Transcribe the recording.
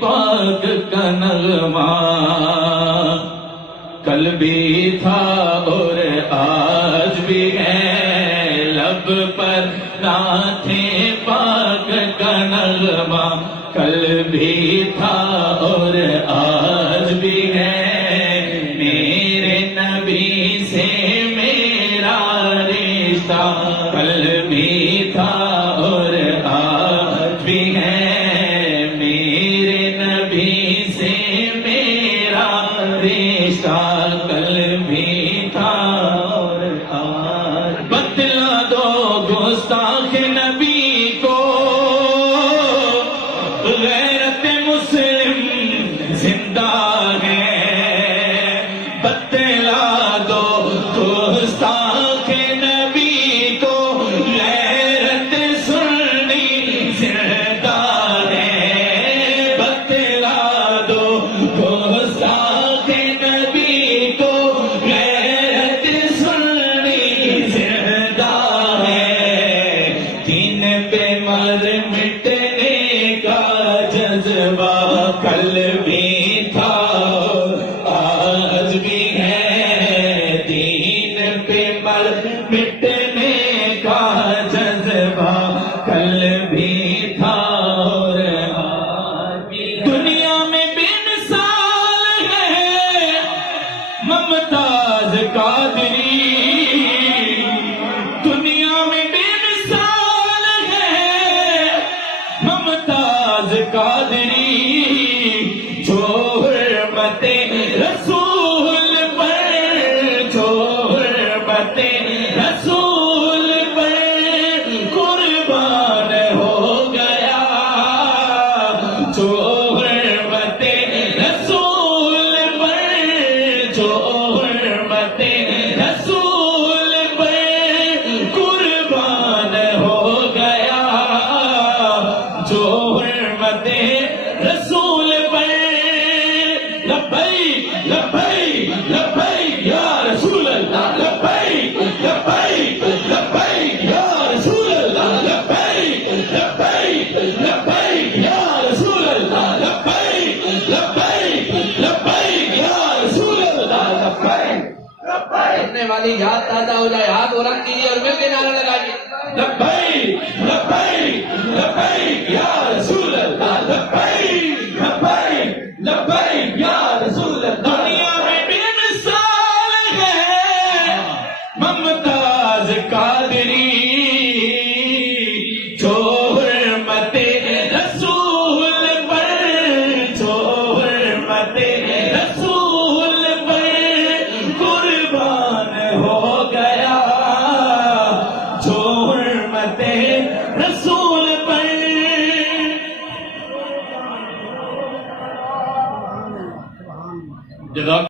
پاک کا نغمہ کل بھی تھا اور آج بھی ہے، لب پر نعت پاک کا نغمہ کل بھی تھا اور آج بھی ہے، میرے نبی سے میرا رشتہ کل بھی تھا اور آج بھی ہے، کل بھی تھا اور آج بتلا دو گستاخ نبی کو غیرت مسلم زندہ ہے، بتلا دو گستاخ نبی کو غیرت سنی زندہ ہے، بتلا دو گستاخ نبی کو غیرت سنی زندہ ہے، دین پہ مر مٹنے کا جذبہ کل بھی تھا آج بھی ہے، دین پہ مر مٹنے کا جذبہ کل بھی تھا اور آج بھی ہے، دنیا میں بے مثال ہے ممتاز قادری، دنیا میں بے مثال ہے ممتاز قادری، جو حرمت رسول پر جو حرمت رسول پر قربان ہو گیا، جو حرمت رسول پر جو حرمت رسول پر قربان ہو گیا، جو حرمت رسول پر لبیک لبیک لبیک یا رسول اللہ، لبیک لبیک لبیک یا رسول اللہ، لبیک لبیک لبیک یا رسول اللہ، لبیک لبیک لبیک یا رسول اللہ، لبیک کرنے والی یاد تازہ ہو جائے، ہاتھ بلند کیجیے اور مل کے نعرہ لگائیے، لبیک لبیک لبیک یا رسول اللہ، لبیک لبیک لبیک یا رسول اللہ، دنیا میں بے مثال ہے ممتاز قادری، جو حرمت رسول پر جو حرمت رسول پر قربان ہو گیا، جو حرمت رسول پر جزاک